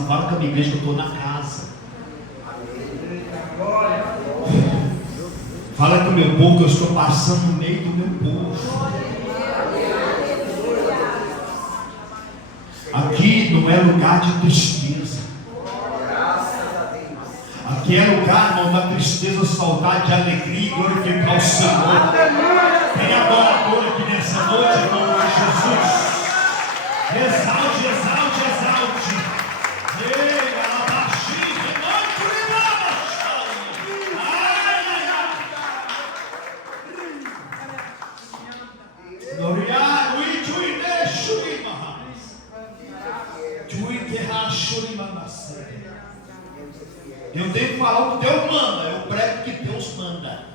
assim, fala com a minha igreja que eu estou na casa. Fala com o meu povo que eu estou passando no meio do meu povo. Aqui não é lugar de tristeza. Aqui é lugar, irmão, da tristeza, saudade, de alegria e glorificar o Senhor. Tem adorador aqui nessa noite, irmão, de Jesus. Exalte, exalte, exalte. Ei, alabaxi, ai, ai, ai. Glória, ui, tui, deixa, tui, que racho, eu tenho que falar o que Deus manda. Eu prego o que Deus manda.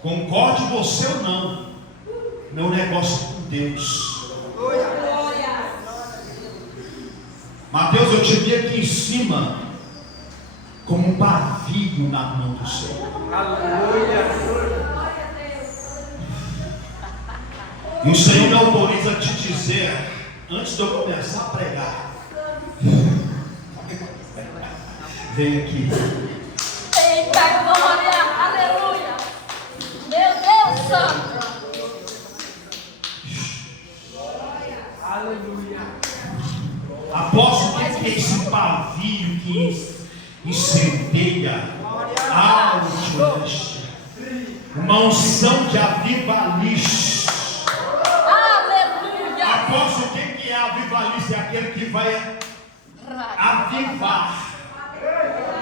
Concorde você ou não, meu negócio é com Deus. Mateus, eu te vi aqui em cima como um pavio na mão do Senhor. E o Senhor me autoriza a te dizer, antes de eu começar a pregar, vem aqui. Eita glória, aleluia. Meu Deus santo. Aleluia. Apóstolo, o que é esse pavio que incendeia a alma? Uma unção de avivalista. Aleluia. Apóstolo, o que é avivalista? É aquele que vai avivar.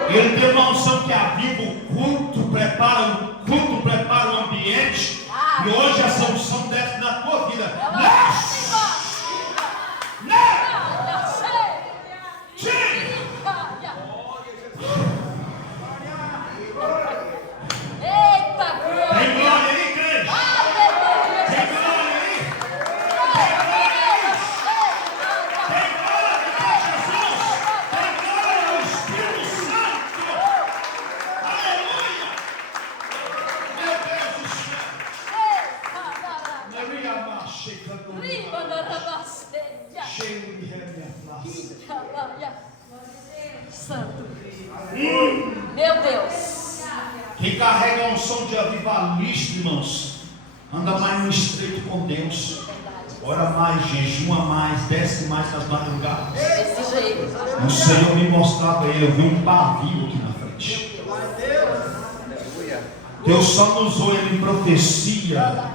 Ele tem uma unção que aviva o culto, prepara o ambiente. E hoje essa unção desce na tua vida. Eita glória. Tem glória aí, igreja? Aleluia. Tem glória aí? Tem glória em Jesus? Tem glória no Espírito Santo? Aleluia! Meu Deus do céu! Maria Macheca do cheio de revelação. Santo. Meu Deus. Quem carrega a unção de avivalista, irmãos, anda mais no estreito com Deus. Ora mais, jejuma mais, desce mais nas madrugadas. Desse jeito. O Senhor me mostrava ele, eu vi um pavio aqui na frente. Deus só não usou ele em profecia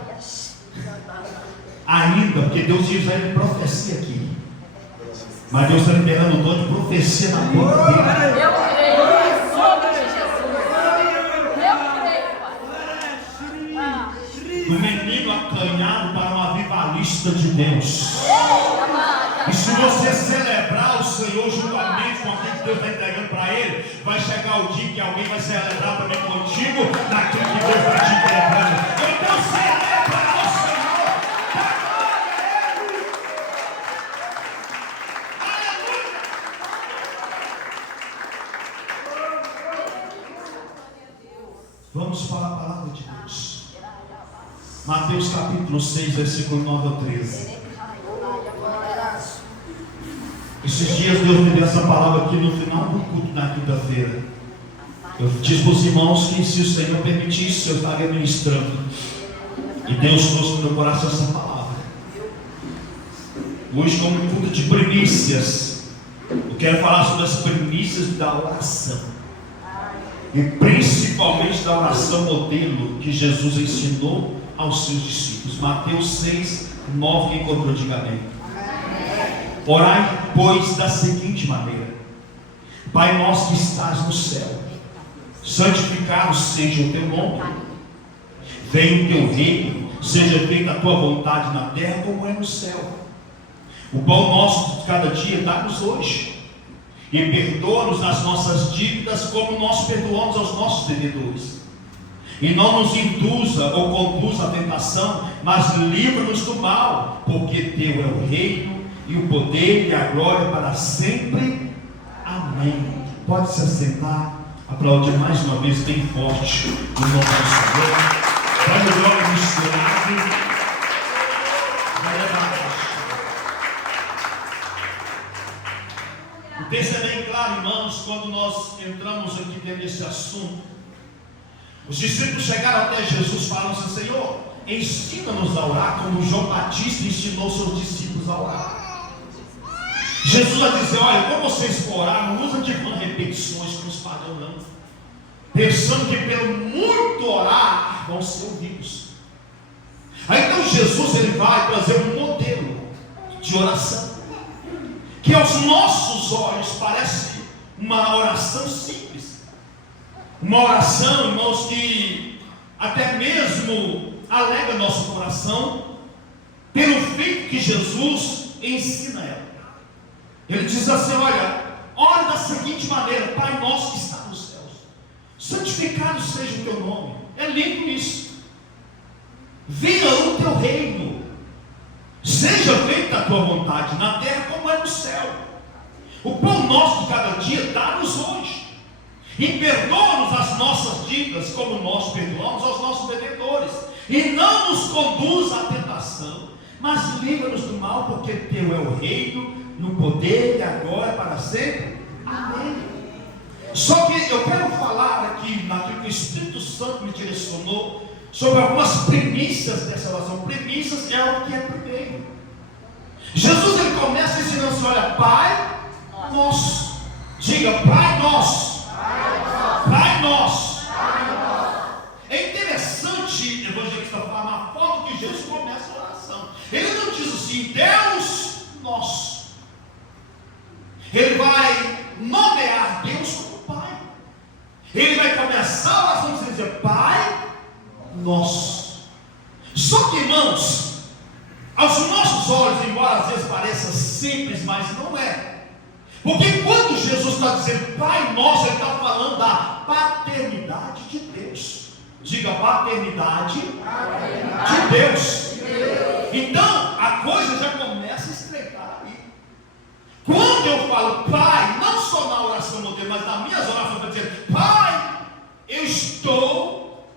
ainda, porque Deus usa ele em profecia aqui. Mas Deus está liberando o dom de profecia na boca dele. Eu creio, em nome de Jesus. Eu creio, Pai. Do menino acanhado para um avivalista de Deus. E se você celebrar o Senhor juntamente com aquilo que Deus está entregando para ele, vai chegar o dia que alguém vai celebrar também contigo naquilo que Deus está te entregando. Então celebra o Senhor. Vamos para a palavra de Deus. Mateus capítulo 6, versículo 9 ao 13. Esses dias Deus me deu essa palavra aqui no final do culto na quinta-feira. Eu disse para os irmãos que se o Senhor permitisse, eu estaria ministrando. E Deus trouxe no meu coração essa palavra. Hoje, como um culto de primícias, eu quero falar sobre as primícias da oração. E principalmente da oração modelo que Jesus ensinou aos seus discípulos. Mateus 6, 9, quem encontrou, diga amém. Orai, pois, da seguinte maneira: Pai nosso que estás no céu, santificado seja o teu nome. Venha o teu reino, seja feita a tua vontade na terra como é no céu. O pão nosso de cada dia dá-nos hoje. E perdoa-nos as nossas dívidas como nós perdoamos aos nossos devedores. E não nos induza ou conduza à tentação, mas livra-nos do mal, porque teu é o reino e o poder e a glória para sempre. Amém. Pode se assentar. Aplaudir mais uma vez bem forte o nome do Senhor. Dá glória misturado. O texto é bem claro, irmãos, quando nós entramos aqui dentro desse assunto. Os discípulos chegaram até Jesus falando assim: Senhor, ensina-nos a orar como João Batista ensinou seus discípulos a orar. Jesus vai dizer: olha, quando vocês for orar, não usa de repetições com os pagãos não, pensando que pelo muito orar vão ser ouvidos. Aí então Jesus ele vai trazer um modelo de oração, que aos nossos olhos parece uma oração simples, uma oração, irmãos, que até mesmo alegra nosso coração, pelo feito que Jesus ensina ela. Ele diz assim: olha, ore da seguinte maneira: Pai nosso que está nos céus, santificado seja o teu nome. É lindo isso. Venha o teu reino, seja feita a tua vontade, na terra como é no céu. O pão nosso de cada dia dá-nos hoje, e perdoa-nos as nossas dívidas, como nós perdoamos aos nossos devedores, e não nos conduz à tentação, mas livra-nos do mal, porque teu é o reino, no poder e agora para sempre. Amém. Só que eu quero falar aqui, naquilo que o Espírito Santo me direcionou, sobre algumas premissas dessa oração. Premissas é o que é primeiro. Jesus ele começa ensinando assim: olha, Pai nosso. Diga: Pai nosso. Pai nosso. É interessante, evangelista, falar na forma que Jesus começa a oração. Ele não diz assim: Deus nosso. Ele vai nomear Deus como Pai. Ele vai começar a oração sem dizer Pai nosso. Só que, irmãos, aos nossos olhos, embora às vezes pareça simples, mas não é. Porque quando Jesus está dizendo Pai nosso, ele está falando da paternidade de Deus. Diga: paternidade de Deus. Então a coisa já começa a estreitar aí. Quando eu falo Pai, não só na oração modelo, mas nas minhas orações, para dizer Pai, eu estou,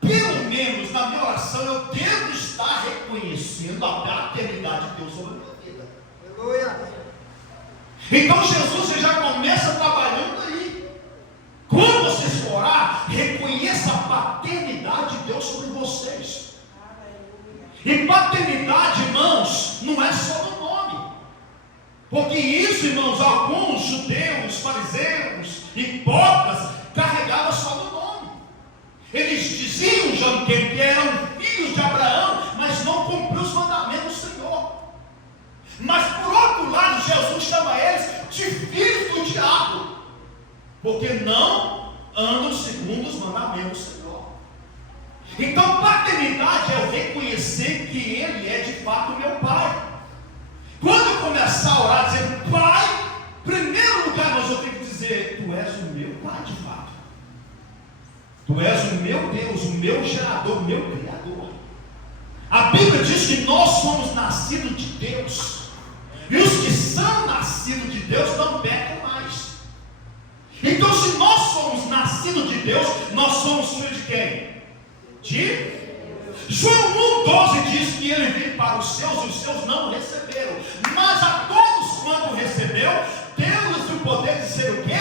pelo menos na minha oração, eu devo estar reconhecendo a paternidade de Deus sobre a minha vida. Aleluia. Então Jesus já começa trabalhando aí. Quando vocês for orar, reconheça a paternidade de Deus sobre vocês. E paternidade, irmãos, não é só no nome. Porque isso, irmãos, alguns judeus, fariseus, hipócritas, carregavam só no nome. Eles diziam já que eram filhos de Abraão, mas não cumpriu os mandamentos do Senhor. Mas por outro lado, Jesus chama eles de filhos do diabo, porque não andam segundo os mandamentos do Senhor. Então paternidade é eu reconhecer que Ele é de fato meu Pai. Quando eu começar a orar dizendo Pai, em primeiro lugar nós eu tenho que dizer: Tu és o meu Pai de fato. Tu és o meu Deus, o meu gerador, o meu Criador. A Bíblia diz que nós somos nascidos de Deus. E os que são nascidos de Deus não pecam mais. Então, se nós somos nascidos de Deus, nós somos filhos de quem? De João 1,12 diz que ele veio para os seus e os seus não receberam. Mas a todos quanto recebeu, deu-lhes o poder de ser o quê?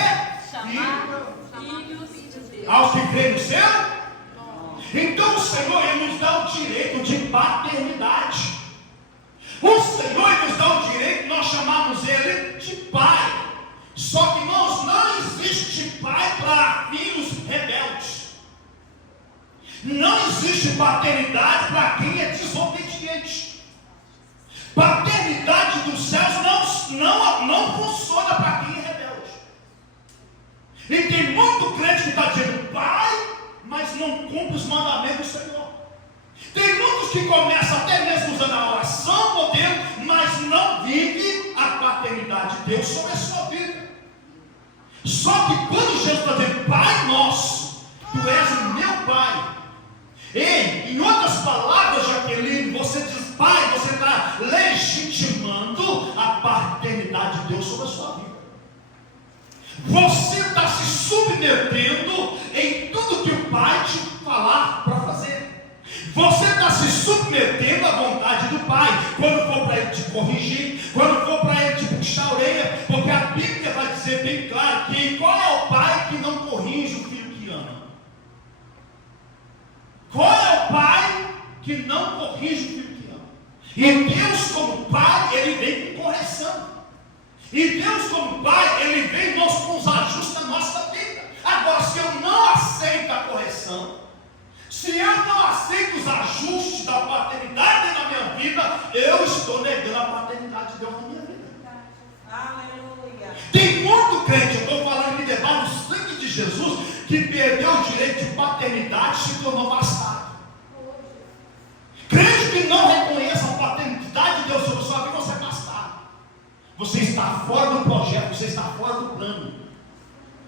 Filhos de Deus. Aos que creem no céu? Então o Senhor ele nos dá o direito de paternidade. O Senhor nos dá o direito, nós chamamos Ele de Pai. Só que, irmãos, não existe Pai para filhos rebeldes. Não existe paternidade para quem é desobediente. Paternidade dos céus não funciona para quem é rebelde. E tem muito crente que está dizendo Pai, mas não cumpre os mandamentos do Senhor. Tem muitos que começam até mesmo usando a oração modelo, mas não vive a paternidade de Deus sobre a sua vida. Só que quando Jesus está dizendo Pai nosso, Tu és o meu Pai. E, em outras palavras, Jaqueline, você diz Pai, você está legitimando a paternidade de Deus sobre a sua vida. Você está se submetendo em tudo que o Pai te falar para fazer. Você está se submetendo à vontade do Pai. Quando for para Ele te corrigir, quando for para Ele te puxar a orelha, porque a Bíblia bem claro que qual é o pai que não corrige o filho que ama? Qual é o pai que não corrige o filho que ama? E Deus, como pai, ele vem com correção. E Deus, como pai, ele vem e nos ajusta a nossa vida. Agora, se eu não aceito a correção, se eu não aceito os ajustes da paternidade na minha vida, eu estou negando a paternidade de Deus na minha vida. Aleluia. Tem muito crente, eu estou falando que debaixo do sangue de Jesus, que perdeu o direito de paternidade e se tornou bastardo. Crente que não reconhece a paternidade de Deus sobre sua vida, você é bastardo. Você está fora do projeto, você está fora do plano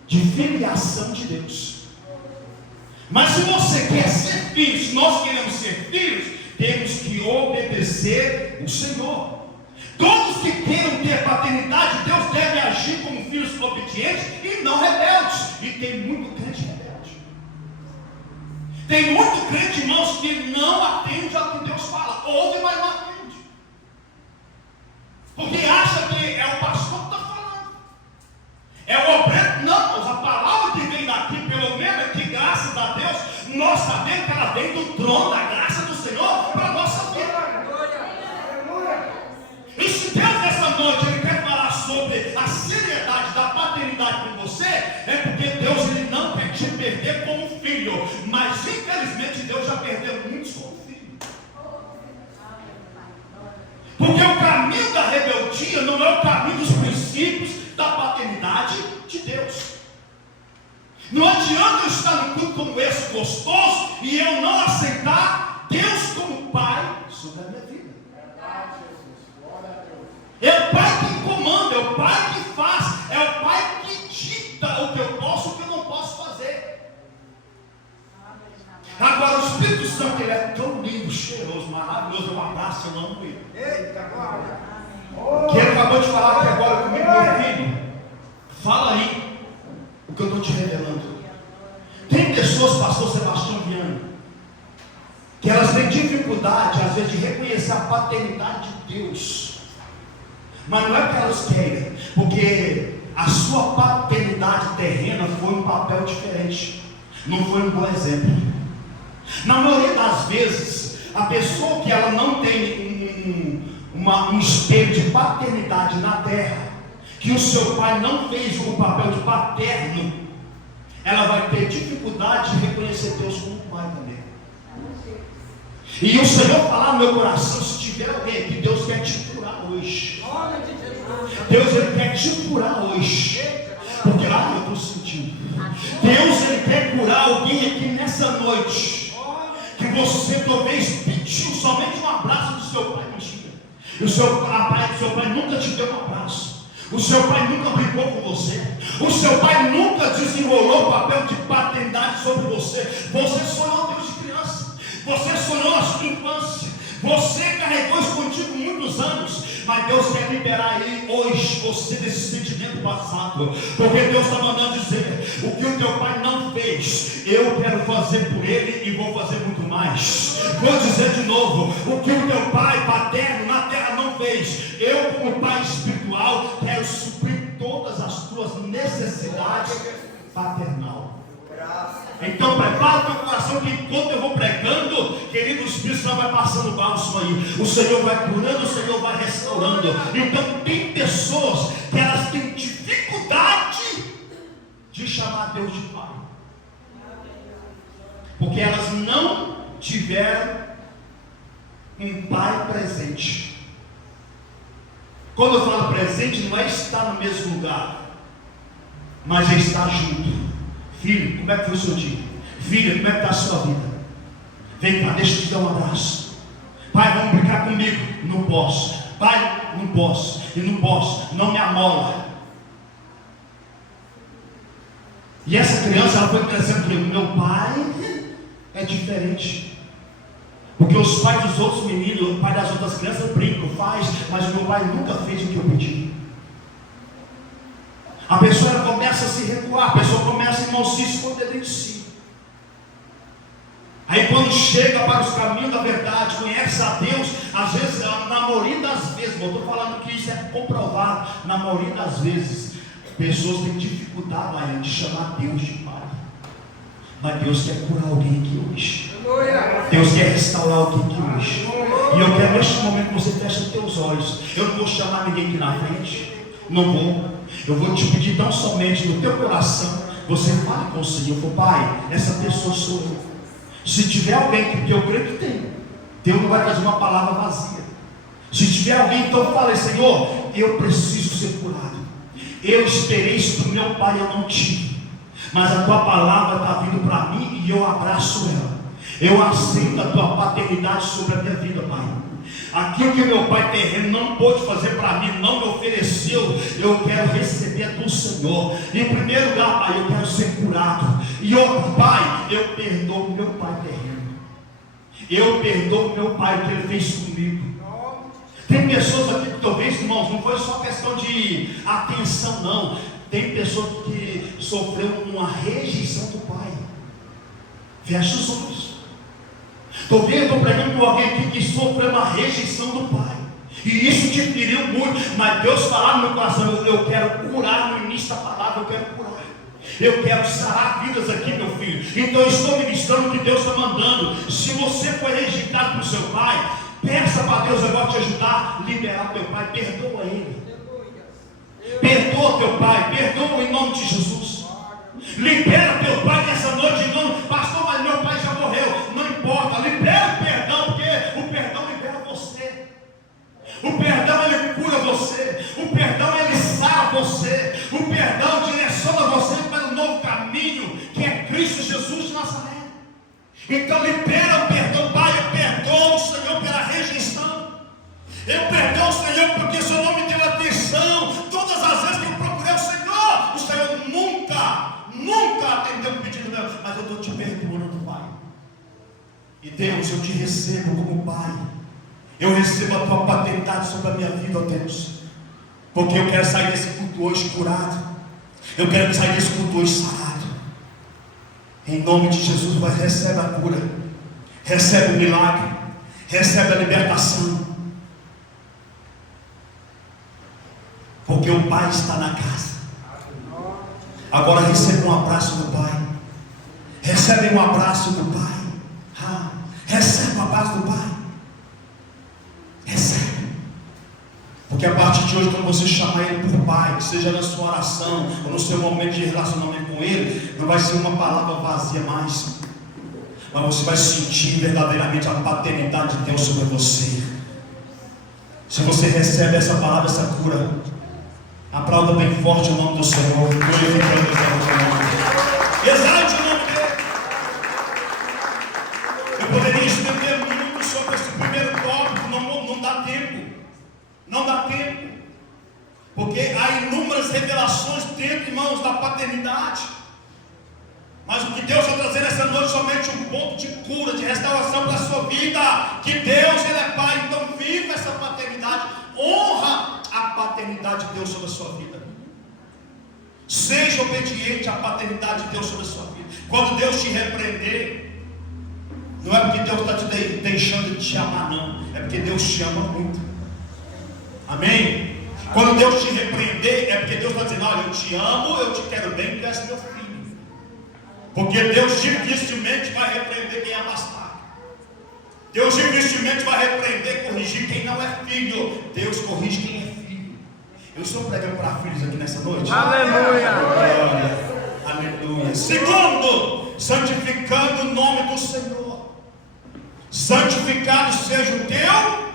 de filiação de Deus. Mas se você quer ser filho, se nós queremos ser filhos, temos que obedecer o Senhor. Todos que queiram ter paternidade, Deus deve agir como filhos obedientes e não rebeldes. E tem muito crente rebelde. Tem muito crente, irmãos, que não atende ao que Deus fala. Ouve, mas não atende. Porque acha que é o pastor que está falando. É o obreiro. Não, mas a palavra que vem daqui, pelo menos, é que graças a Deus, nós sabemos que ela vem do trono da graça do Senhor para a nossa vida. E se Deus nessa noite ele quer falar sobre a seriedade da paternidade com você, é porque Deus ele não quer te perder como filho, mas infelizmente Deus já perdeu muitos como filho. Porque o caminho da rebeldia não é o caminho dos princípios da paternidade de Deus. Não adianta eu estar num culto como esse gostoso e eu não aceitar Deus como Pai sobre a minha vida. É o Pai que comanda, é o Pai que faz, é o Pai que dita o que eu posso e o que eu não posso fazer. Agora o Espírito Santo ele é tão lindo, cheiroso, maravilhoso, eu abraço, eu amo ele. Que ele acabou de falar aqui agora comigo, meu filho. Fala aí o que eu estou te revelando. Tem pessoas, pastor Sebastião Viana, que elas têm dificuldade às vezes de reconhecer a paternidade de Deus. Mas não é que elas querem, porque a sua paternidade terrena foi um papel diferente, não foi um bom exemplo. Na maioria das vezes, a pessoa que ela não tem um espelho de paternidade na terra, que o seu pai não fez o papel de paterno, ela vai ter dificuldade de reconhecer Deus como pai também. E o Senhor falar no meu coração, se tiver alguém aqui, Deus quer te curar hoje. Deus ele quer te curar hoje. Porque lá eu estou sentindo. Deus ele quer curar alguém aqui nessa noite. Que você talvez pediu somente um abraço do seu pai. Mentira. E o seu pai nunca te deu um abraço. O seu pai nunca brincou com você. O seu pai nunca desenrolou o papel de paternidade sobre você. Você sonhou Deus de criança. Você sonhou na sua infância. Você carregou isso contigo muitos anos. Mas Deus quer liberar aí hoje você desse sentimento passado. Porque Deus está mandando dizer: o que o teu pai não fez, eu quero fazer por ele e vou fazer muito mais. Vou dizer de novo: o que o teu pai paterno na terra não fez, eu como pai espiritual quero suprir todas as tuas necessidades paternal. Então prepara o teu coração, que enquanto eu vou pregando, querido, o Espírito Santo vai passando o bálsamo aí. O Senhor vai curando, o Senhor vai restaurando. Então tem pessoas que elas têm dificuldade de chamar Deus de Pai, porque elas não tiveram um Pai presente. Quando eu falo presente, não é estar no mesmo lugar, mas é estar junto. Filho, como é que foi o seu dia? Filha, como é que está a sua vida? Vem cá, deixa eu te dar um abraço. Pai, vamos brincar comigo? Não posso. Pai, não posso. E não posso. Não me amola. E essa criança, ela foi crescendo comigo. Meu pai é diferente. Porque os pais dos outros meninos, o pai das outras crianças brincam, faz, mas o meu pai nunca fez o que eu pedi. A pessoa ela começa a se recuar, a pessoa começa, irmão, se esconder dentro de si. Aí quando chega para os caminhos da verdade, conhece a Deus, às vezes, na maioria das vezes, eu estou falando que isso é comprovado, na maioria das vezes, Pessoas têm dificuldade, Mariana, de chamar Deus de Pai. Mas Deus quer curar alguém aqui hoje. Deus quer restaurar alguém aqui hoje. E eu quero neste momento que você feche os teus olhos. Eu não vou chamar ninguém aqui na frente. Não vou. Eu vou te pedir tão somente no teu coração. Você fale com o Senhor. Pai, essa pessoa sou eu. Se tiver alguém, porque eu creio que tem, Deus não vai trazer uma palavra vazia. Se tiver alguém, então fale: Senhor, eu preciso ser curado. Eu esperei isso do meu pai, eu não tive. Mas a tua palavra está vindo para mim e eu abraço ela. Eu aceito a tua paternidade sobre a minha vida, Pai. Aquilo que meu pai terreno não pôde fazer para mim, não me ofereceu, eu quero receber do Senhor. Em primeiro lugar, Pai, eu quero ser curado. E outro, Pai, eu perdoo meu pai terreno. Eu perdoo meu pai o que ele fez comigo. Tem pessoas aqui que talvez, irmãos, não foi só questão de atenção, não. Tem pessoas que sofreram uma rejeição do pai. Fecha os olhos. Estou pregando com alguém aqui que sofreu uma rejeição do pai. E isso te feriu muito. Mas Deus falar no meu coração: eu quero curar. No início da palavra, eu quero curar. Eu quero sarar vidas aqui, meu filho. Então eu estou ministrando o que Deus está mandando. Se você foi rejeitado por seu pai, peça para Deus agora te ajudar a liberar teu pai. Perdoa ele. Perdoa teu pai. Perdoa em nome de Jesus. Libera teu pai nessa noite em nome. Pastor, mas meu pai já morreu. Não importa. Libera o perdão, porque o perdão libera você. O perdão ele cura você. O perdão ele sara você. O perdão direciona você para um novo caminho, que é Cristo Jesus de Nazaré. Então libera o perdão. Pai, eu perdoo o Senhor pela rejeição. Eu perdoo o Senhor porque o Senhor não me deu atenção. Todas as vezes que eu procurei o Senhor nunca atendeu o pedido meu. Mas eu estou te perdoando, Pai. E Deus, eu te recebo como Pai. Eu recebo a tua paternidade sobre a minha vida, ó Deus. Porque eu quero sair desse culto hoje curado. Eu quero sair desse culto hoje sarado. Em nome de Jesus, vai, recebe a cura. Recebe o milagre. Recebe a libertação. Porque o Pai está na casa. Agora recebe um abraço do Pai. Recebe um abraço do Pai. Recebe um abraço do Pai. Recebe. Porque a partir de hoje, quando você chamar Ele por Pai, seja na sua oração ou no seu momento de relacionamento com Ele, não vai ser uma palavra vazia mais, mas você vai sentir verdadeiramente a paternidade de Deus sobre você. Se você recebe essa palavra, essa cura, aplauda bem forte o nome do Senhor. Exalte o nome dele. Eu poderia estender muito sobre esse primeiro tópico, não dá tempo. Não dá tempo. Porque há inúmeras revelações dentro, irmãos, da paternidade. Mas o que Deus está trazendo essa noite somente um ponto de cura, de restauração para a sua vida. Que Deus, Ele é Pai, então viva essa paternidade. Honra a paternidade de Deus sobre a sua vida. Seja obediente à paternidade de Deus sobre a sua vida. Quando Deus te repreender, não é porque Deus está te deixando de te amar, não. É porque Deus te ama muito. Amém? Quando Deus te repreender, é porque Deus está dizendo: olha, eu te amo, eu te quero bem, porque és meu filho. Porque Deus dificilmente vai repreender quem é bastardo. Deus dificilmente vai repreender, corrigir quem não é filho. Deus corrige quem é filho. Eu estou pregando para filhos aqui nessa noite. Aleluia! Aleluia! Segundo, santificando o nome do Senhor. Santificado seja o teu.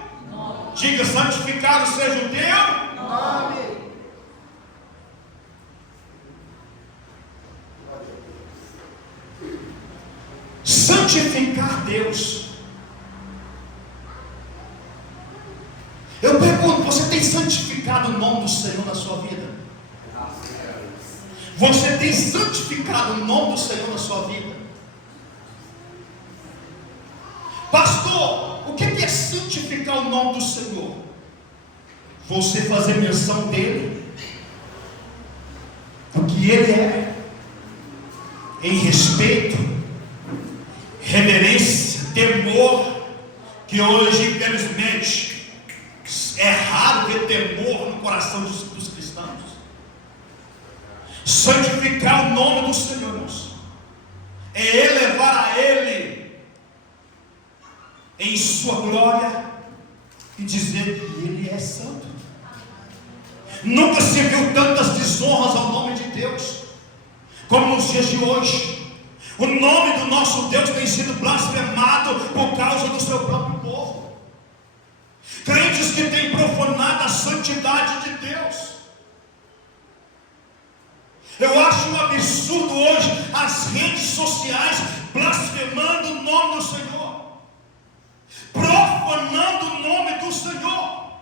Diga: santificado seja o teu nome. Santificar Deus. Eu pergunto: você tem santificado o nome do Senhor na sua vida? Você tem santificado o nome do Senhor na sua vida? Pastor, o que é santificar o nome do Senhor? Você fazer menção dele, do que ele é, em respeito, reverência, temor, que hoje, infelizmente, é raro ver temor no coração dos cristãos. Santificar o nome do Senhor, irmãos, é elevar a Ele em sua glória e dizer que Ele é santo. Nunca se viu tantas desonras ao nome de Deus como nos dias de hoje. O nome do nosso Deus tem sido blasfemado por causa do seu próprio povo. Crentes que têm profanado a santidade de Deus. Eu acho um absurdo hoje as redes sociais blasfemando o nome do Senhor, profanando o nome do Senhor,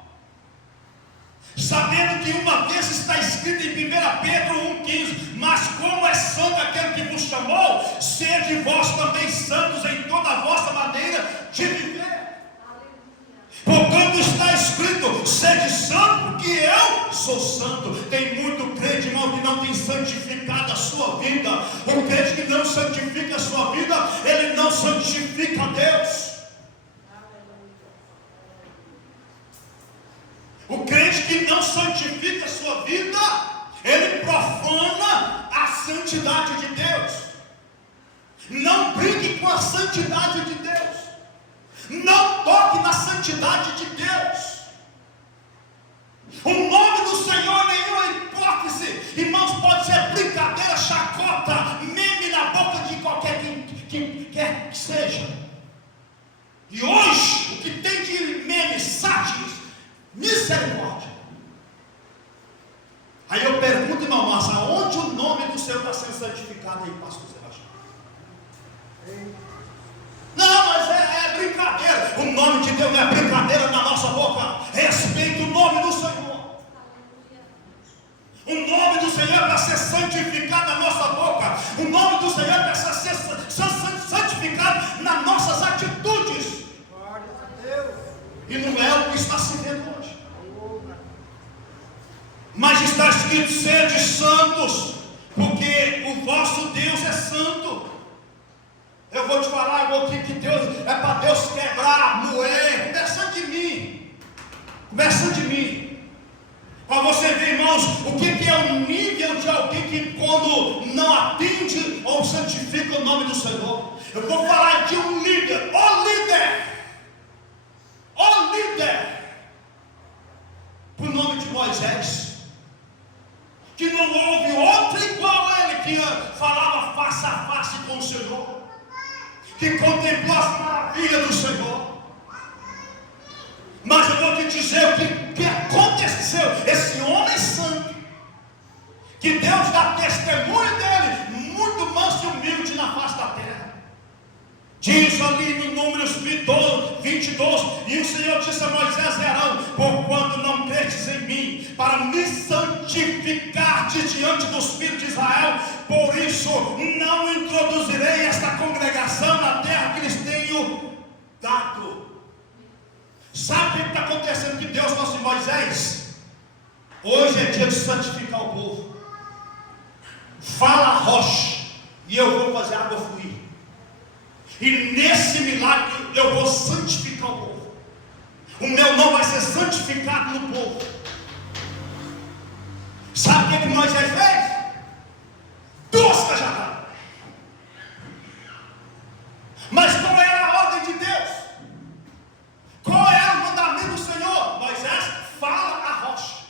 sabendo que uma vez está escrito em 1 Pedro 1,15: mas como é santo aquele que vos chamou, sede vós também santos em toda a vossa maneira de viver. Portanto está escrito: sede santo, porque eu sou santo. Tem muito crente, irmão, que não tem santificado a sua vida. O crente que não santifica a sua vida, ele não santifica a Deus. O crente que não santifica a sua vida, ele profana a santidade de Deus. Não brinque com a santidade de Deus. Não toque na santidade de Deus. O nome do Senhor, nenhuma hipótese, irmãos, pode ser brincadeira, chacota, meme na boca de qualquer que quer que seja. E hoje, o que tem de meme, sátiros, misericórdia. Aí eu pergunto, irmão Márcio, aonde o nome do Senhor está sendo santificado aí, pastor Sebastião? Não, mas é brincadeira. O nome de Deus não é brincadeira na nossa boca. Respeita o nome do Senhor. O nome do Senhor é para ser santificado na nossa boca. O nome do Senhor é para ser santificado nas nossas atitudes. Glória a Deus. E não é o que está se vendo hoje. Mas está escrito: sede santos, porque o vosso Deus é santo. Eu vou te falar, irmão, que Deus é para Deus quebrar, moer, começando de mim. Começando de mim. Para você ver, irmãos, o que é o nível de alguém que, quando não atende ou santifica o nome do Senhor. Eu vou falar de um líder, o líder, por nome de Moisés, que não houve outro igual a ele, que falava face a face com o Senhor, que contemplou as maravilhas do Senhor. Mas eu vou te dizer o que aconteceu. Esse homem santo, que Deus dá testemunho dele, muito manso e humilde na face da terra. Diz ali no Números 22, e o Senhor disse a Moisés e Arão: porquanto não credes em mim, para me santificar diante dos filhos de Israel, por isso não introduzirei esta congregação na terra que lhes tenho dado. Sabe o que está acontecendo? Que Deus falou assim: Moisés, hoje é dia de santificar o povo. Fala a rocha, e eu vou fazer a água fluir. E nesse milagre eu vou santificar o povo. O meu nome vai ser santificado no povo. Sabe o que Moisés fez? 2 cajadadas. Mas qual era a ordem de Deus? Qual era o mandamento do Senhor? Moisés, fala a rocha.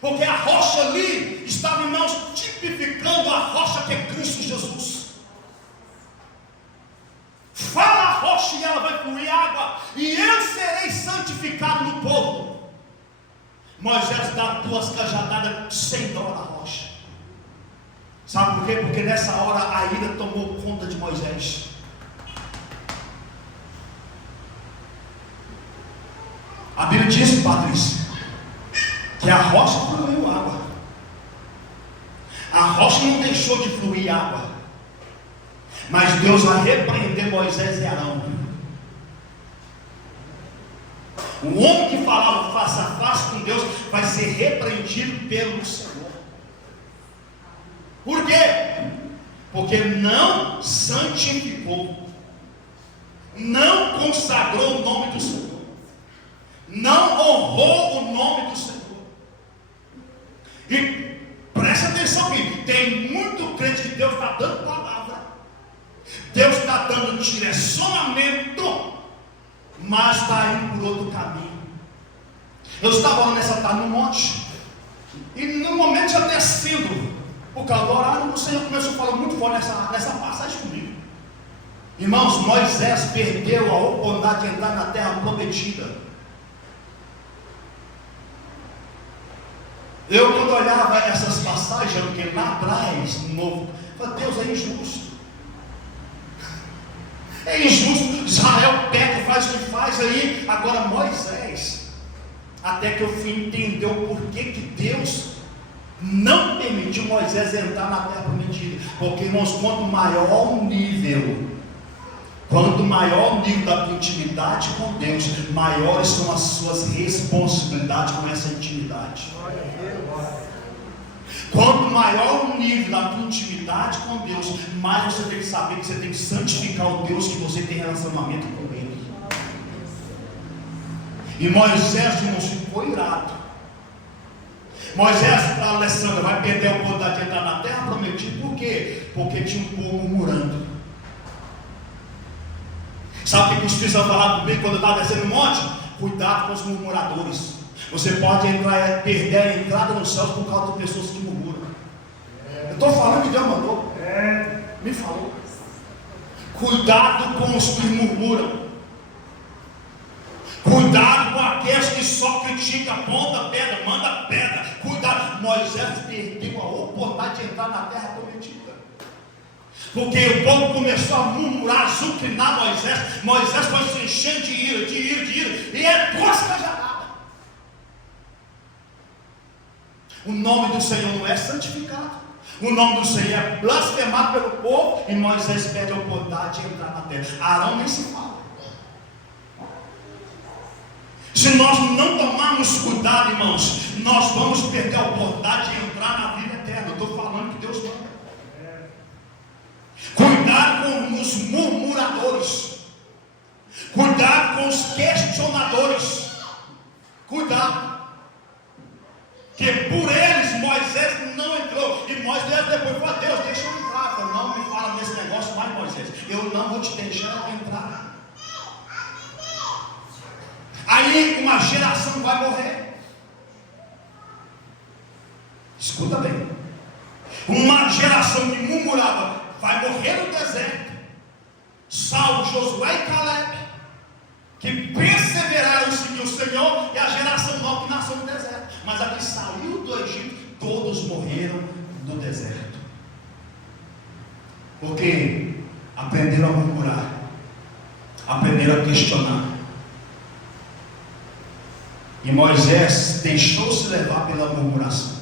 Porque a rocha ali estava, irmãos, tipificando a rocha que é Cristo Jesus. Fala a rocha e ela vai fluir água, e eu serei santificado no povo. Moisés dá 2 cajadadas sem dó na rocha. Sabe por quê? Porque nessa hora a ira tomou conta de Moisés. A Bíblia diz, Patrícia, que a rocha fluiu água. A rocha não deixou de fluir água. Mas Deus vai repreender Moisés e Arão. O homem que falava face a face com Deus vai ser repreendido pelo Senhor. Por quê? Porque não santificou, não consagrou o nome do Senhor, não honrou o nome do Senhor. E presta atenção. tem muito crente que Deus está dando palavra, Deus está dando direcionamento, mas está indo por outro caminho. Eu estava lá nessa tarde no monte, e no momento já descendo, por causa do horário, o Senhor começou a falar muito forte nessa passagem comigo. Irmãos, Moisés perdeu a oportunidade de entrar na terra prometida. Eu, quando olhava essas passagens, porque lá atrás, no novo, eu falei, Deus, é injusto. É injusto. Israel peca, faz o que faz aí. Agora Moisés, até que eu fui entender o porquê que Deus não permitiu Moisés entrar na terra prometida. Porque, irmãos, quanto maior o nível da tua intimidade com Deus, maiores são as suas responsabilidades com essa intimidade. Quanto maior o nível da tua intimidade com Deus, mais você tem que saber que você tem que santificar o Deus que você tem relacionamento com Ele. E Moisés, irmãos, ficou irado. Moisés, Alessandra, vai perder a oportunidade de entrar na terra prometida. Por quê? Porque tinha um povo murmurando. Sabe o que os filhos falaram comigo quando eu estava descendo o monte? Cuidado com os murmuradores. Você pode perder a entrada no céu por causa de pessoas que murmuram. Eu estou falando que Deus mandou. Me falou. Cuidado com os que murmuram. Cuidado com aqueles que só criticam, aponta pedra, manda pedra. Cuidado. Moisés perdeu a oportunidade de entrar na terra prometida. Porque o povo começou a murmurar, a zucrinar Moisés. Moisés foi se enchendo de ira. E é duas cajadadas. O nome do Senhor não é santificado. O nome do Senhor é blasfemado pelo povo. E Moisés perde a oportunidade de entrar na terra. Arão nem se fala. Se nós não tomarmos cuidado, irmãos, nós vamos perder a oportunidade de entrar na vida eterna. Eu estou falando que Deus manda. Cuidado com os murmuradores. Cuidado com os questionadores. Cuidado. Que por eles Moisés não entrou. E Moisés depois falou, Deus, deixa eu entrar. Eu falei, não me fala desse negócio mais, Moisés. Eu não vou te deixar entrar. Aí uma geração vai morrer. Escuta bem. Uma geração que murmurava vai morrer no deserto. Saulo, Josué e Caleb, que perseveraram em seguir o Senhor, e a geração nova que nasceu no deserto. Mas a que saiu do Egito, todos morreram no deserto. Porque aprenderam a murmurar, aprenderam a questionar. E Moisés deixou-se levar pela murmuração.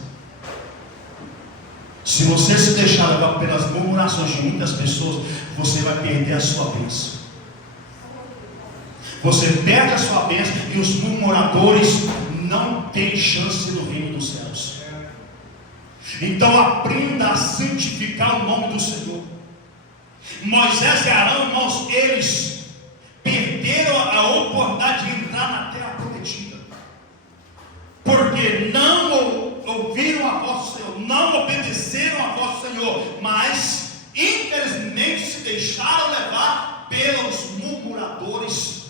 Se você se deixar levar pelas murmurações de muitas pessoas, você vai perder a sua bênção. Você perde a sua bênção, e os murmuradores não têm chance no reino dos céus. Então aprenda a santificar o nome do Senhor. Moisés e Arão, irmãos, eles perderam a oportunidade de entrar na terra prometida, porque não ouviram a voz do Senhor, não obedeceram a voz do Senhor, mas infelizmente se deixaram levar pelos murmuradores,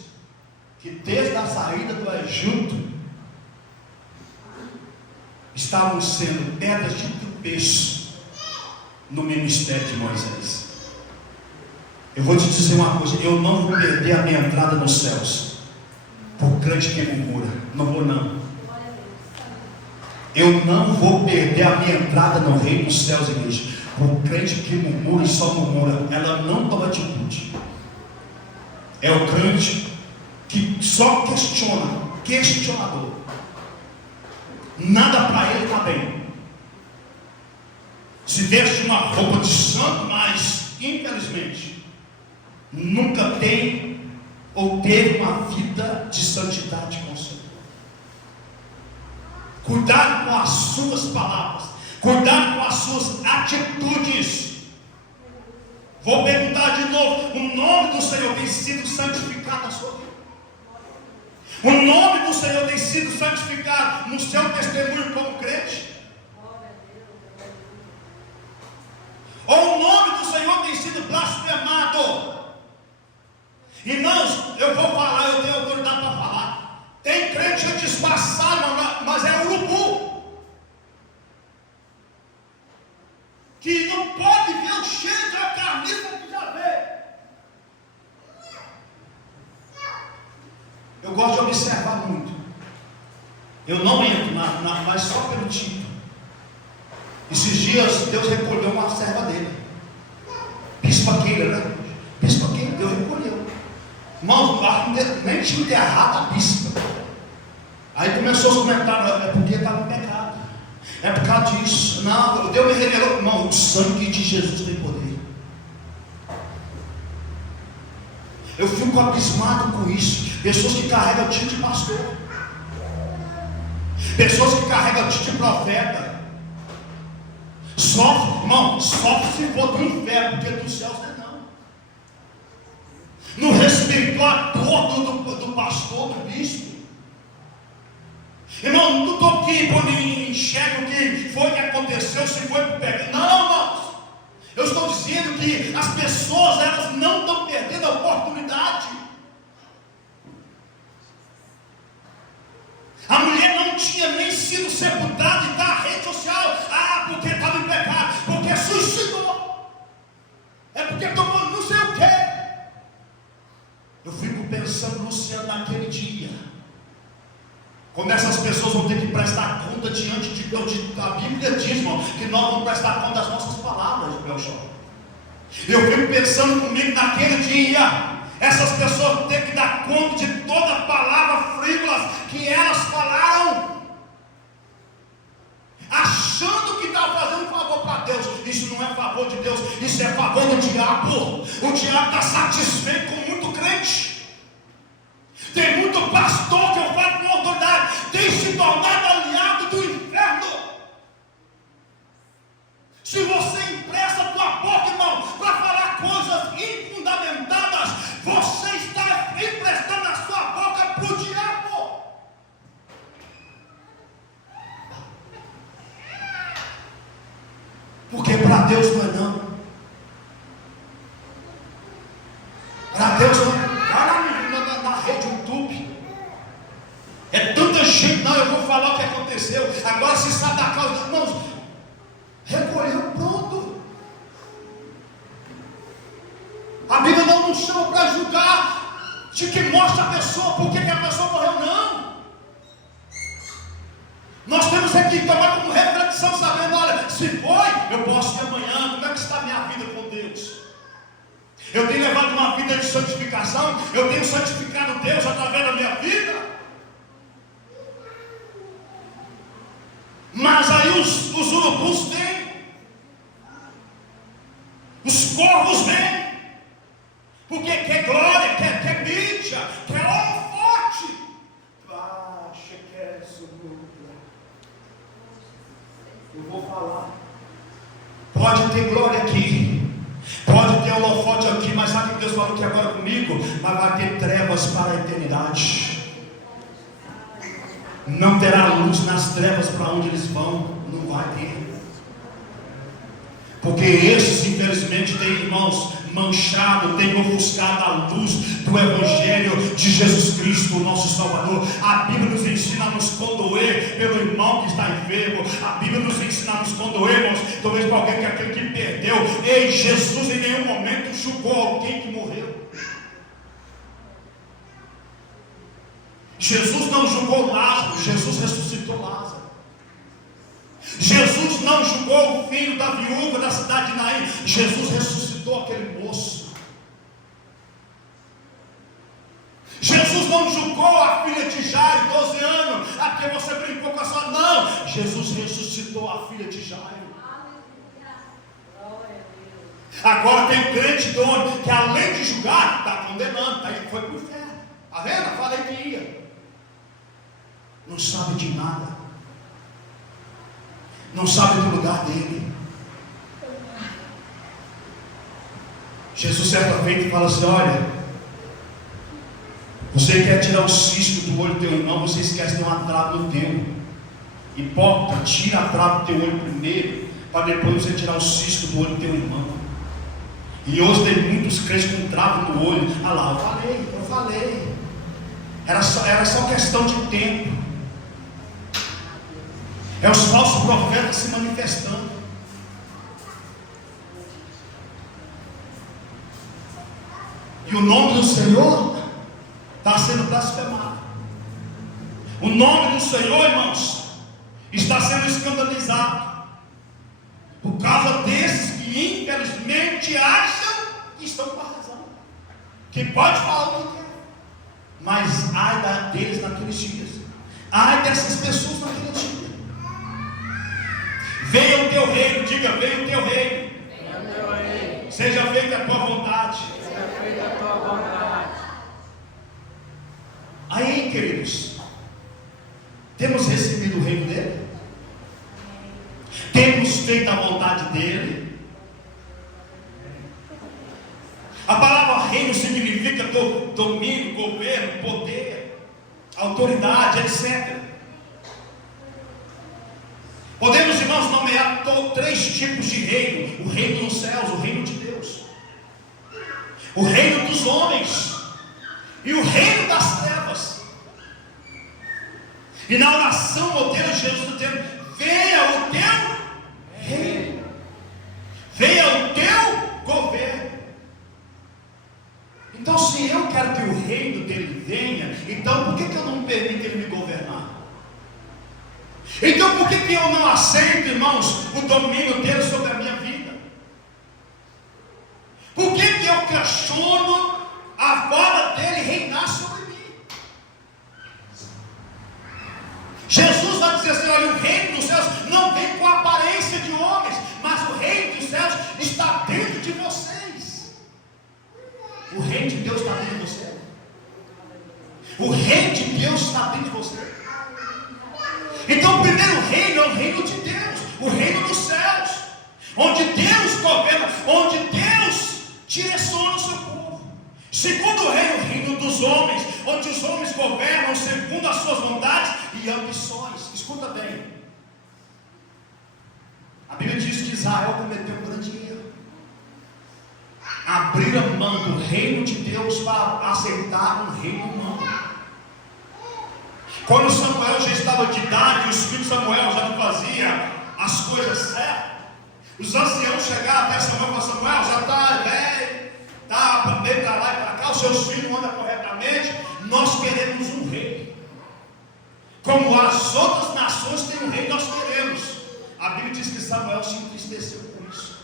que desde a saída do Egito estavam sendo pedras de tropeço no ministério de Moisés. Eu vou te dizer uma coisa, eu não vou perder a minha entrada nos céus por crente que murmura. Não vou não. Eu não vou perder a minha entrada no reino dos céus, igreja, por crente que murmura e só murmura. Ela não toma atitude. É o crente que só questiona, questionador. Nada para ele está bem. Se veste uma roupa de santo, mas infelizmente nunca tem ou teve uma vida de santidade com o Senhor. Cuidado com as suas palavras, cuidado com as suas atitudes. Vou perguntar de novo: o nome do Senhor tem sido santificado na sua vida? O nome do Senhor tem sido santificado no seu testemunho como crente? observar muito. Eu não entro mas só pelo tipo. Esses dias Deus recolheu uma serva dele. Bispa Keila, né? Bispa Keila, Deus recolheu. Irmão, nem tinha enterrado a bispa. Aí começou os comentários, é porque estava em pecado. É por causa disso. Não, Deus me revelou, irmão, o sangue de Jesus tem poder. Eu fico abismado com isso. Pessoas que carregam o título de pastor, pessoas que carregam o título de profeta, sofre, irmão, sofre se for do inferno, porque dos céus não é não. Não respeitou a dor do pastor, do bispo. Irmão, não estou aqui quando enxerga o que foi que aconteceu, se foi por pecado. Não, irmãos. Eu estou dizendo que as pessoas, elas não estão perdendo a oportunidade. A mulher não tinha nem sido sepultada e está na rede social. Porque estava em pecado, porque suicidou. É porque tomou não sei o quê. Eu fico pensando, Luciano, naquele dia, quando essas pessoas vão ter que prestar conta diante de Deus. A Bíblia diz, irmão, que nós vamos prestar conta das nossas palavras, Belchor. Eu fico pensando comigo naquele dia, essas pessoas vão ter que dar conta de toda a palavra frívola que elas falaram, achando que está fazendo um favor para Deus. Isso não é favor de Deus, isso é favor do diabo. O diabo está satisfeito com muito crente. Tem muito pastor que eu falo com autoridade, tem se tornado aliado do inferno. Se você empresta a tua boca, irmão, para falar coisas infundamentadas, você está emprestando a sua boca para o diabo. Porque para Deus não é não. Para Deus não é. Na rede YouTube é tanta gente, não, eu vou falar o que aconteceu, agora se sabe da causa. Irmãos, recolheu, pronto. A Bíblia não nos chama para julgar de que mostra a pessoa, por que a pessoa morreu, não. Nós temos aqui que tomar como reflexão, sabendo, olha, se foi, eu posso ir amanhã, como é que está a minha vida com Deus? Eu tenho levado uma vida de santificação, eu tenho santificado Deus através da minha vida. Mas aí os urubus vêm, os corvos vêm, porque quer glória, quer mídia, quer holofote. Eu vou falar. Pode ter glória aqui, pode ter holofote aqui, mas sabe que Deus falou que agora comigo? Mas vai ter trevas para a eternidade. Não terá luz nas trevas para onde eles vão. Não vai ter. Porque esses, infelizmente, têm, irmãos, manchado, têm ofuscado a luz do Evangelho de Jesus Cristo, o nosso Salvador. A Bíblia nos ensina a nos condoer pelo irmão que está enfermo. A Bíblia nos ensina a nos condoer, irmãos, talvez para alguém que é aquele que perdeu. Ei, Jesus em nenhum momento julgou alguém que morreu. Jesus não julgou Lázaro, Jesus ressuscitou Lázaro. Jesus não julgou o filho da viúva da cidade de Naim, Jesus ressuscitou aquele moço. Jesus não julgou a filha de Jairo, 12 anos, a quem você brincou com a sua. Não, Jesus ressuscitou a filha de Jairo. Agora tem crente dono que, além de julgar, está condenando, foi para o inferno. Está vendo? Falei que ia. Não sabe de nada, não sabe do lugar dele. Jesus certa feita fala assim: olha, você quer tirar o cisco do olho do teu irmão, você esquece de uma trave no teu. Hipócrita, tira a trave do teu olho primeiro, para depois você tirar o cisco do olho do teu irmão. E hoje tem muitos crentes com trave no olho. Ah lá, eu falei. Era só questão de tempo. É os falsos profetas se manifestando. E o nome do Senhor está sendo blasfemado. O nome do Senhor, irmãos, está sendo escandalizado por causa desses que infelizmente acham que estão com a razão, que pode falar o que quer, mas ai deles naqueles dias, ai dessas pessoas naquele dia. Venha o teu reino, diga: venha o teu reino, seja feita a tua vontade. Aí, queridos, temos recebido o reino dele, temos feito a vontade dele. A palavra reino significa domínio, governo, poder, autoridade, etc. Podemos, irmãos, nomear 3 tipos de reino: o reino dos céus, o reino de Deus, o reino dos homens e o reino das trevas. E na oração modelo de Jesus dizendo: venha o teu reino, venha o teu governo. Então, se eu quero que o reino dele venha, então por que eu não permito ele me governar? Então por que eu não aceito, irmãos, o domínio dele sobre a minha vida? Por que eu questiono a vontade dele reinar sobre mim? Jesus vai dizer assim: olha, o reino dos céus não vem com a aparência de homens, mas o reino dos céus está dentro de vocês. O reino de Deus está dentro de você. O reino de Deus está dentro de você. Então o primeiro reino é o reino de Deus, o reino dos céus, onde Deus governa, onde Deus direciona o seu povo. Segundo reino, o reino dos homens, onde os homens governam segundo as suas vontades e ambições. Escuta bem, a Bíblia diz que Israel cometeu um grande erro: abrir a mão do reino de Deus para aceitar um reino humano. Quando Samuel já estava de idade, os filhos de Samuel já não faziam as coisas certas, os anciãos chegaram até Samuel e falaram: Samuel, já está velho, está para lá e para cá, os seus filhos não andam corretamente, nós queremos um rei. Como as outras nações têm um rei, nós queremos. A Bíblia diz que Samuel se entristeceu com isso,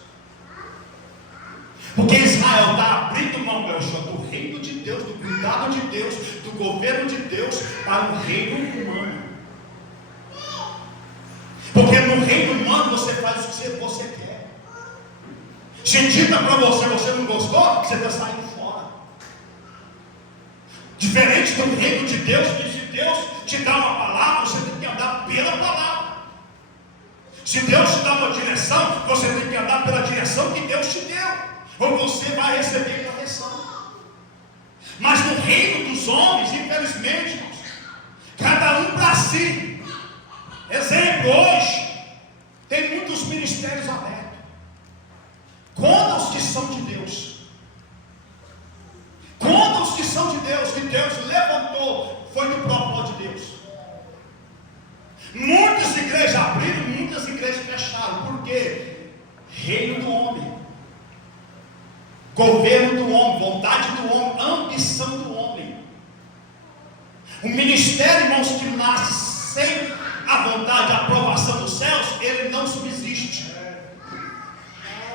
porque Israel está abrindo mão, meu irmão, do reino de Deus, do cuidado de Deus, do governo de Deus, para o reino humano. Porque no reino humano você faz o que você quer. Se dita para você, você não gostou, você está saindo fora. Diferente do reino de Deus, que se Deus te dá uma palavra, você tem que andar pela palavra. Se Deus te dá uma direção, você tem que andar pela direção que Deus te deu, ou você vai receber correção. Mas no reino dos homens, infelizmente, irmãos, cada um para si. Exemplo, hoje tem muitos ministérios abertos contra os que são de Deus, contra os que são de Deus, que Deus levantou, foi no propósito de Deus. Muitas igrejas abriram, muitas igrejas fecharam. Por quê? Reino do homem, governo do homem, vontade do homem, ambição do homem. O ministério, irmãos, que nasce sem a vontade, a aprovação dos céus, ele não subsiste.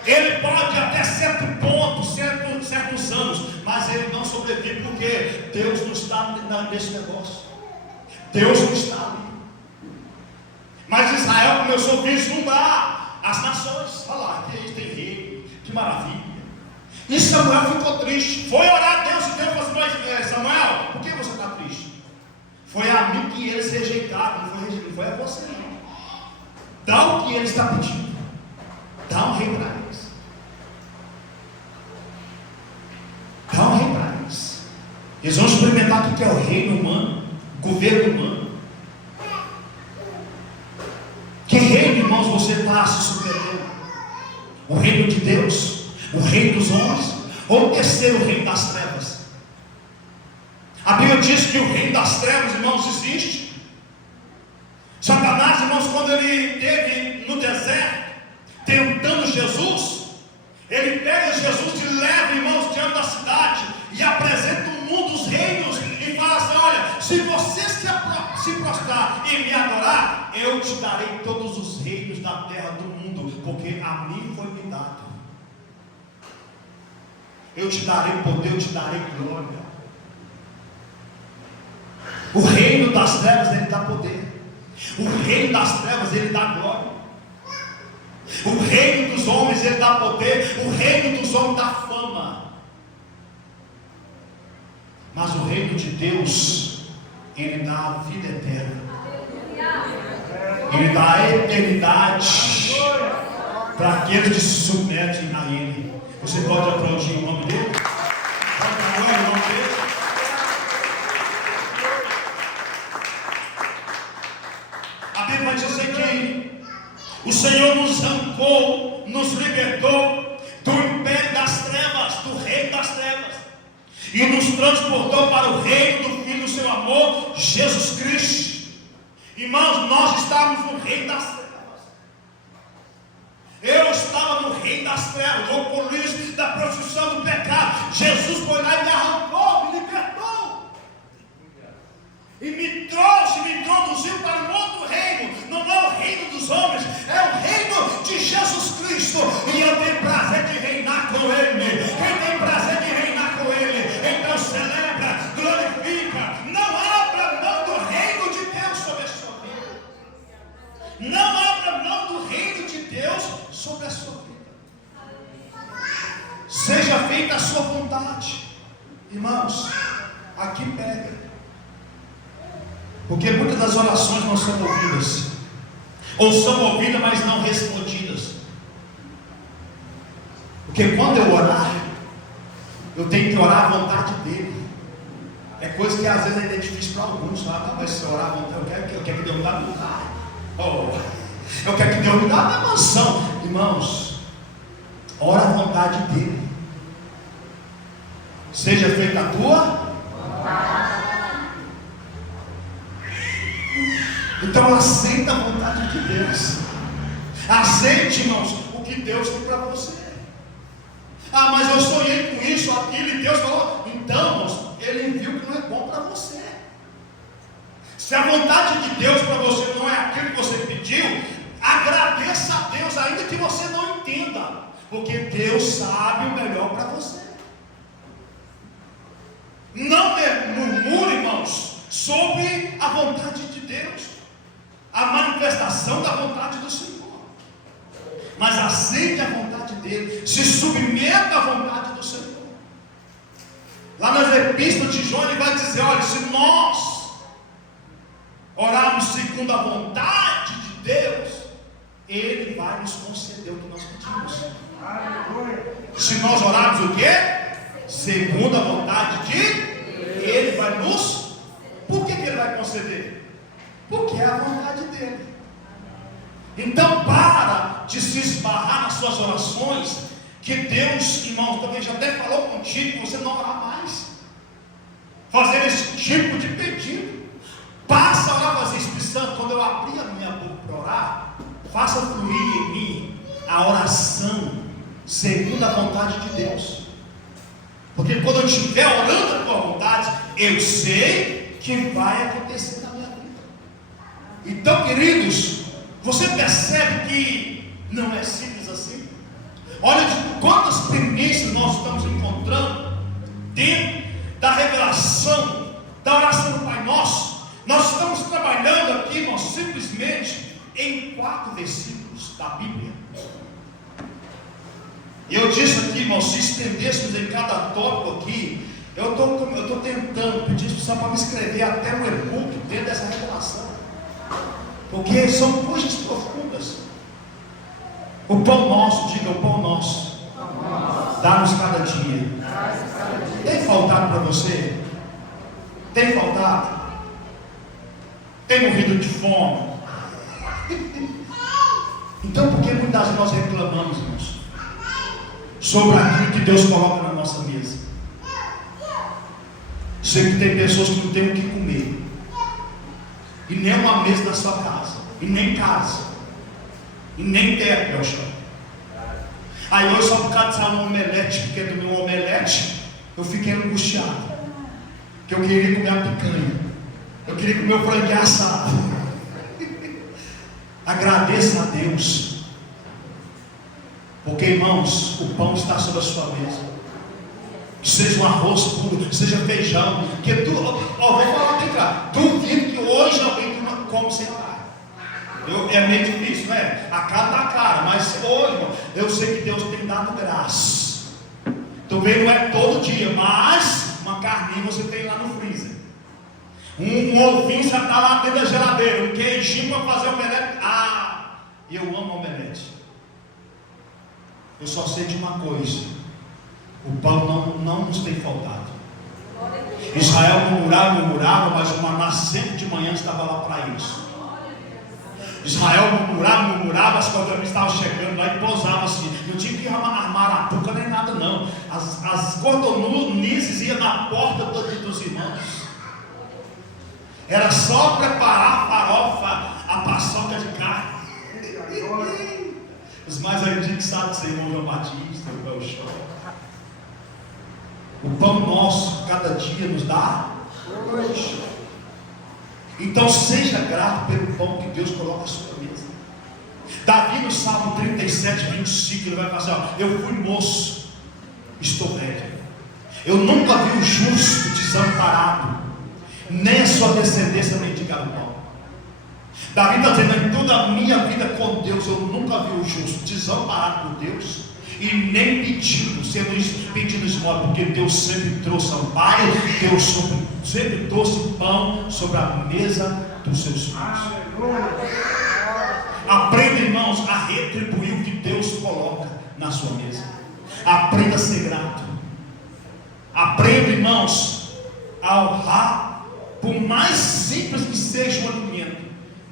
Ele pode até certo ponto, certos anos, mas ele não sobrevive, porque Deus não está nesse negócio. Deus não está ali. Mas Israel começou a vislumbrar as nações. Olha lá, que tem rei, que maravilha. E Samuel ficou triste. Foi orar a Deus, e Deus falou assim: Samuel, por que você está triste? Foi a mim que eles rejeitaram, não foi a você não. Dá o que eles estão pedindo. Dá um rei para eles. Dá um rei para eles. Eles vão experimentar o que é o reino humano, o governo humano. Que reino, irmãos, você está se submetendo? O reino de Deus, o reino dos homens, ou o terceiro reino das trevas? A Bíblia diz que o reino das trevas, irmãos, existe. Satanás, irmãos, quando ele esteve no deserto tentando Jesus, ele pega Jesus e leva, irmãos, diante da cidade e apresenta o mundo dos reinos e fala assim: olha, se você se prostrar e me adorar, eu te darei todos os reinos da terra do mundo, porque a mim foi me dado. Eu te darei poder, eu te darei glória. O reino das trevas, ele dá poder. O reino das trevas, ele dá glória. O reino dos homens, ele dá poder. O reino dos homens dá fama. Mas o reino de Deus, ele dá a vida eterna. Ele dá a eternidade para aqueles que se submetem a ele. Você pode aplaudir o nome dele? Pode aplaudir o nome dele? A Bíblia vai dizer que o Senhor nos arrancou, nos libertou do império das trevas, do reino das trevas, e nos transportou para o reino do Filho do seu amor, Jesus Cristo. Irmãos, nós estávamos no reino das trevas. Eu estava no reino das trevas, do alcoolismo, da prostituição, do pecado. Jesus foi lá e me arrancou, me libertou. E me trouxe, me introduziu para um outro reino. Não é o reino dos homens, é o reino de Jesus Cristo. E eu tenho prazer de reinar com Ele. Quem tem prazer de reinar com Ele, então celebra, glorifica. Não abra mão do reino de Deus sobre a sua vida. Não abra mão do reino de Deus sobre a sua vida. Seja feita a sua vontade. Irmãos, aqui pega. Porque muitas das orações não são ouvidas, ou são ouvidas, mas não respondidas. Porque quando eu orar, eu tenho que orar à vontade dele. É coisa que às vezes é difícil para alguns. Mas se orar à vontade, eu quero que Deus me dê um carro. Eu quero que Deus me dê uma mansão. Irmãos, ora à vontade dele. Seja feita a tua vontade. Então aceita a vontade de Deus. Aceite, irmãos, o que Deus tem para você. Mas eu sonhei com isso, aquilo, e Deus falou. Então, irmãos, Ele viu que não é bom para você. Se a vontade de Deus para você não é aquilo que você pediu, agradeça a Deus, ainda que você não entenda, porque Deus sabe o melhor para você. Não murmure, irmãos, sobre a vontade de Deus, a manifestação da vontade do Senhor, mas aceite a vontade dele, se submeta à vontade do Senhor. Lá nas epístolas de João, ele vai dizer: olha, se nós orarmos segundo a vontade de Deus, Ele vai nos conceder o que nós pedimos. Se nós orarmos o quê? Segundo a vontade de Ele vai nos... Por que Ele vai conceder? Porque é a vontade dele. Então para de se esbarrar nas suas orações, que Deus, irmãos, também já até falou contigo, você não orar mais, fazer esse tipo de pedido. Passa a orar, fazer Espírito Santo, quando eu abrir a minha boca para orar, faça fluir em mim a oração segundo a vontade de Deus. Porque quando eu estiver orando a tua vontade, eu sei que vai acontecer na minha vida. Então, queridos, você percebe que não é simples assim? Olha de quantas premissas nós estamos encontrando dentro da revelação da oração do Pai Nosso. Nós estamos trabalhando aqui, irmãos, simplesmente em 4 versículos da Bíblia. Eu disse aqui, irmãos, se estendêssemos em cada tópico aqui, eu estou tentando pedir só para me escrever até um e-book dentro dessa revelação, porque são coisas profundas. O pão nosso, diga o pão nosso, dá-nos cada dia. Tem faltado para você? Tem faltado? Tem morrido de fome? Então por que muitas vezes nós reclamamos, irmãos, sobre aquilo que Deus coloca na nossa mesa? Sei que tem pessoas que não têm o que comer, e nem uma mesa na sua casa, e nem casa, e nem teto ao chão. Aí hoje, só por causa de um omelete, porque do meu omelete eu fiquei angustiado, que eu queria comer a picanha. Eu queria comer o franguinho assado. Agradeça a Deus. Porque, irmãos, o pão está sobre a sua mesa. Seja um arroz puro, seja feijão. Que vou falar bem claro. Duvido que hoje alguém come sem carne. É meio difícil, não é? A carne está cara, mas hoje, irmão, eu sei que Deus tem dado graça. Também não é todo dia, mas uma carninha você tem lá no freezer. Um ovinho já está lá dentro da geladeira. Um queijinho para fazer omelete. E eu amo omelete. Eu só sei de uma coisa: o pão não nos tem faltado. Israel murmurava, mas o maná sempre de manhã estava lá para isso. Israel murmurava, as codornizes estavam chegando lá e pousavam assim. Não tinha que armar a puca nem nada, não. As codornizes iam na porta dos irmãos. Era só preparar a farofa, a paçoca de carne. Os mais antigos sabem ser irmão João Batista, o Belchó. O pão nosso, cada dia nos dá hoje. Então seja grato pelo pão que Deus coloca à sua mesa. Davi no Salmo 37, 25, ele vai falar assim: eu fui moço, estou velho. Eu nunca vi o justo desamparado, nem a sua descendência mendigar o pão. Davi está dizendo: em toda a minha vida com Deus, eu nunca vi o justo desamparado por Deus, e nem pedindo esmola, porque Deus sempre trouxe amparo, Deus sempre trouxe pão sobre a mesa dos seus filhos. Aprenda, irmãos, a retribuir o que Deus coloca na sua mesa. Aprenda a ser grato. Aprenda, irmãos, a honrar, por mais simples que seja o alimento,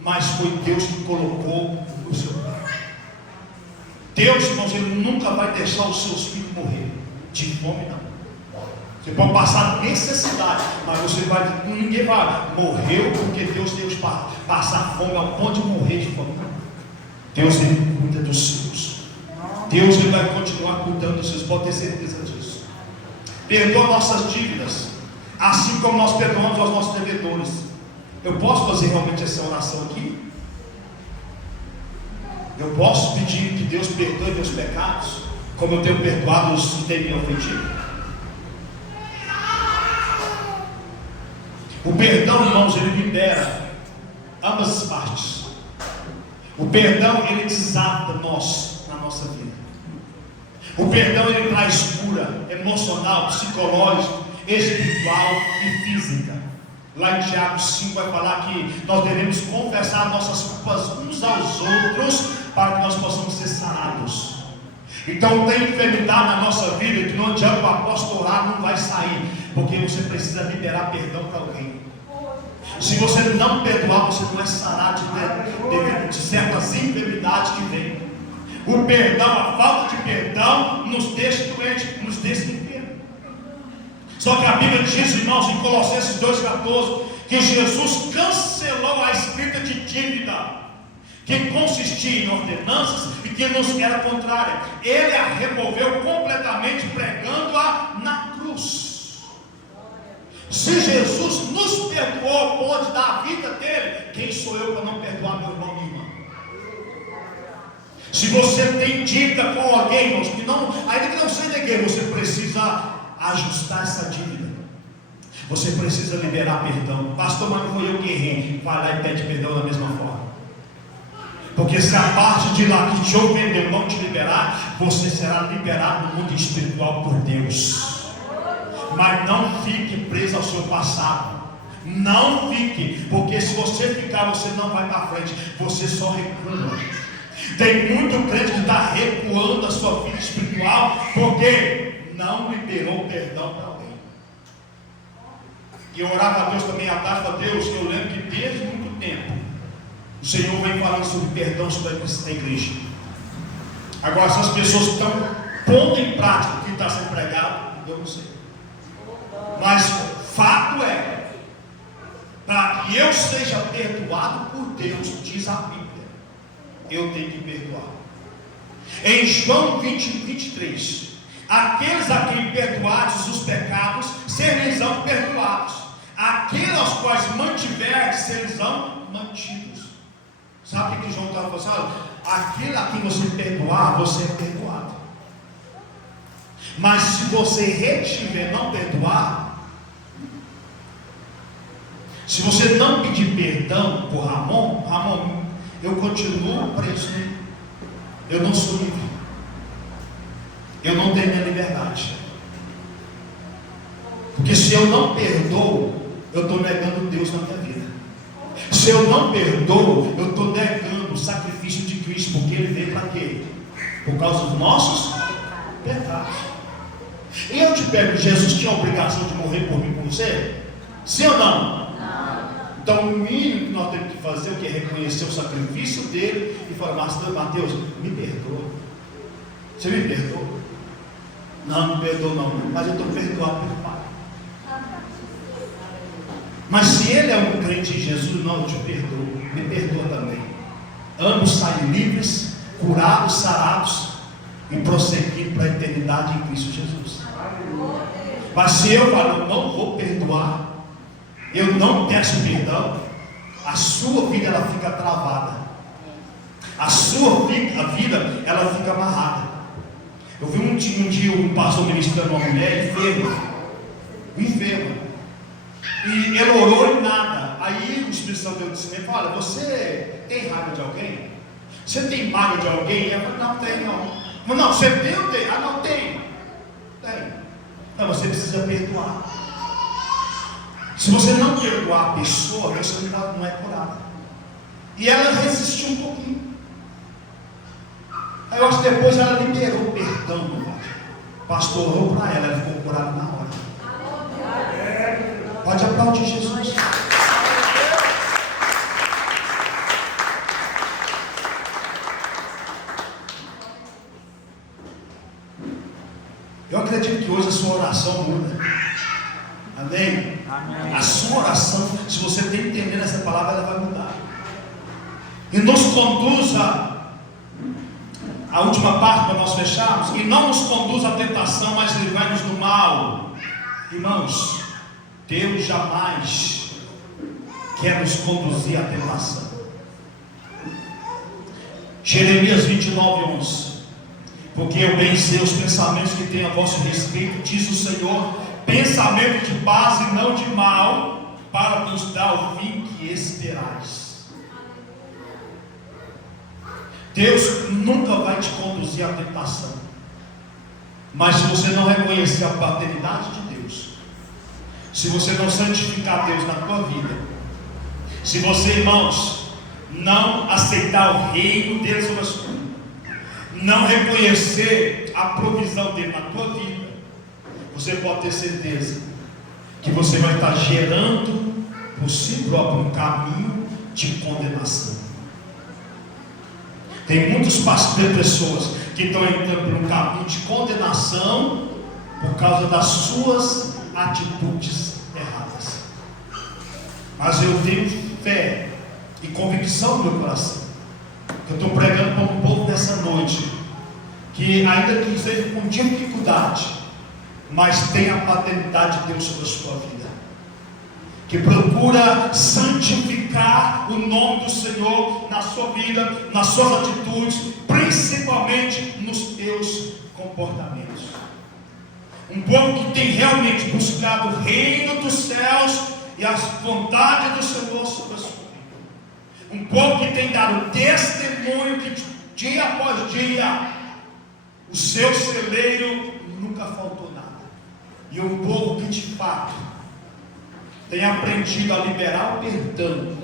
mas foi Deus que colocou no seu prato. Deus, irmãos, Ele nunca vai deixar os seus filhos morrer de fome, não. Você pode passar necessidade, mas ninguém vai morrer porque Deus deixa passar fome ao ponto de morrer de fome. Deus, Ele cuida dos seus. Deus, Ele vai continuar cuidando dos seus. Pode ter certeza disso. Perdoa nossas dívidas, assim como nós perdoamos aos nossos devedores. Eu posso fazer realmente essa oração aqui? Eu posso pedir que Deus perdoe meus pecados, como eu tenho perdoado os que têm me ofendido? O perdão, irmãos, ele libera ambas as partes. O perdão, ele desata nós na nossa vida. O perdão, ele traz cura emocional, psicológica, espiritual e física. Lá em Tiago 5 vai falar que nós devemos confessar nossas culpas uns aos outros, para que nós possamos ser sarados. Então tem enfermidade na nossa vida que não adianta o apóstolo orar, não vai sair, porque você precisa liberar perdão para alguém. Se você não perdoar, você não é sarado de certas enfermidades que vêm. O perdão, a falta de perdão nos deixa doentes, nos deixa enfermos. Só que a Bíblia diz, irmãos, em Colossenses 2,14, que Jesus cancelou a escrita de dívida que consistia em ordenanças e que nos era contrária. Ele a removeu completamente, pregando-a na cruz. Se Jesus nos perdoou, pode dar a vida dele, quem sou eu para não perdoar meu irmão e minha irmã? Se você tem dívida com alguém, irmãos, ainda que não seja de igreja, você precisa ajustar essa dívida. Você precisa liberar perdão. Pastor, mas não foi eu que errei. Vai lá e pede perdão da mesma forma. Porque se a parte de lá que te ofendeu não te liberar, você será liberado no mundo espiritual por Deus. Mas não fique preso ao seu passado. Não fique, porque se você ficar, você não vai para frente, você só recua. Tem muito crente que está recuando a sua vida espiritual, porque não liberou perdão para alguém. E eu orava a Deus também à tarde, a Deus, eu lembro que desde muito tempo o Senhor vem falando sobre perdão sobre a igreja. Agora, essas pessoas estão pondo em prática o que está sendo pregado, eu não sei. Mas fato é, para que eu seja perdoado por Deus, diz a Bíblia, eu tenho que perdoar. Em João 20, 23, aqueles a quem perdoados os pecados, serão perdoados. aqueles aos quais mantiverdes, eles serão mantidos. Sabe o que João estava falando? Aquele a quem você perdoar, você é perdoado. Mas se você retiver, não perdoar, se você não pedir perdão por Ramon, eu continuo preso. Eu não sou livre. Eu não tenho minha liberdade. Porque se eu não perdoo, eu estou negando Deus na minha vida. Se eu não perdoo, eu estou negando o sacrifício de Cristo. Porque Ele veio para quê? Por causa dos nossos pecados. E eu te pergunto, Jesus tinha a obrigação de morrer por mim, por você? Sim ou não? Então o mínimo que nós temos que fazer é reconhecer o sacrifício dele e falar: Mateus, me perdoa. Você me perdoa? Não, não perdoa não, mas eu estou perdoado pelo Pai. Mas se ele é um crente em Jesus, não, eu te perdoo, me perdoa também. Ambos saem livres, curados, sarados e prosseguindo para a eternidade em Cristo Jesus. Mas se eu falo, eu não vou perdoar, eu não peço perdão, a sua vida ela fica travada, a sua vida ela fica amarrada. Eu vi um dia um pastor ministrando uma mulher enferma, e ele orou e nada. Aí o Espírito Santo deu discernimento: olha, você tem raiva de alguém? Você tem mágoa de alguém? Ela falou: não tem não. Mas não, você tem ou tem? Ah, não tem. Tem. Não, você precisa perdoar. Se você não perdoar a pessoa, a pessoa não é curada. E ela resistiu um pouquinho. Aí eu acho que depois ela liberou o perdão. O pastor orou para ela, ela ficou curada na hora. Pode aplaudir Jesus. Eu acredito que hoje a sua oração muda. Amém? Amém. A sua oração, se você tem que entender essa palavra, ela vai mudar. E nos conduz a última parte para nós fecharmos. E não nos conduz à tentação, mas livrai-nos do mal. Irmãos, Deus jamais quer nos conduzir à tentação. Jeremias 29:11. Porque eu bem sei os pensamentos que tenho a vosso respeito, diz o Senhor, pensamento de paz e não de mal, para vos dar o fim que esperais. Deus nunca vai te conduzir à tentação. Mas se você não reconhecer a paternidade de Deus, se você não santificar Deus na tua vida, se você, irmãos, não aceitar o reino dele sobre a sua vida, não reconhecer a provisão dele na tua vida, você pode ter certeza que você vai estar gerando por si próprio um caminho de condenação. Tem muitas pessoas que estão entrando por um caminho de condenação por causa das suas atitudes erradas. Mas eu tenho fé e convicção no meu coração, que eu estou pregando para um povo nessa noite, que ainda que seja com dificuldade, mas tem a paternidade de Deus sobre a sua vida, que procura santificar o nome do Senhor na sua vida, nas suas atitudes, principalmente nos teus comportamentos. Um povo que tem realmente buscado o reino dos céus e as vontades do Senhor sobre a sua vida. Um povo que tem dado testemunho que dia após dia o seu celeiro nunca faltou nada. E um povo que de fato tem aprendido a liberar o perdão,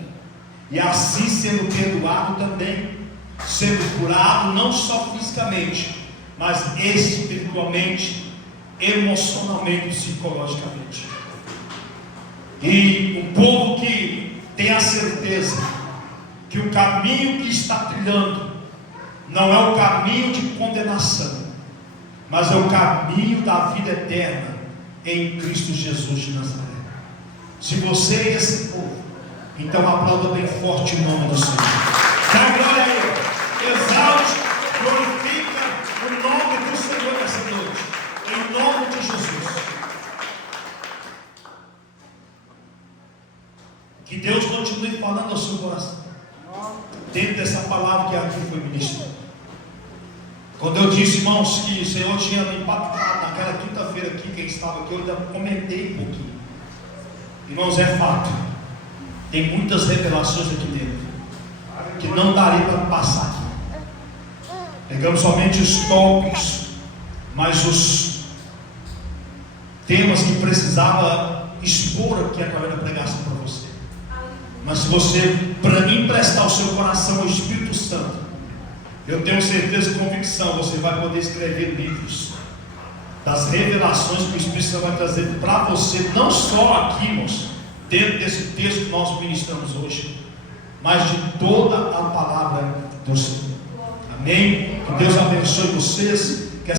e assim sendo perdoado também, sendo curado não só fisicamente, mas espiritualmente, emocionalmente, psicologicamente. E um povo que tem a certeza que o caminho que está trilhando não é o caminho de condenação, mas é o caminho da vida eterna em Cristo Jesus de Nazaré. Se você é esse povo, então aplauda bem forte o nome do Senhor. Dá glória a Ele. Exalte, glorifica o nome do Senhor nessa noite. Em nome de Jesus. Quando eu disse, irmãos, que o Senhor tinha me impactado naquela quinta-feira aqui, quem estava aqui, eu ainda comentei um pouquinho. Irmãos, é fato. Tem muitas revelações aqui dentro que não daria para passar aqui. Pegamos somente os tópicos, mas os temas que precisava expor aqui através da pregação para você. Mas se você, para mim, emprestar o seu coração ao Espírito Santo, eu tenho certeza e convicção, você vai poder escrever livros das revelações que o Espírito Santo vai trazer para você, não só aqui, irmãos, dentro desse texto que nós ministramos hoje, mas de toda a palavra do Senhor. Amém? Que Deus abençoe vocês.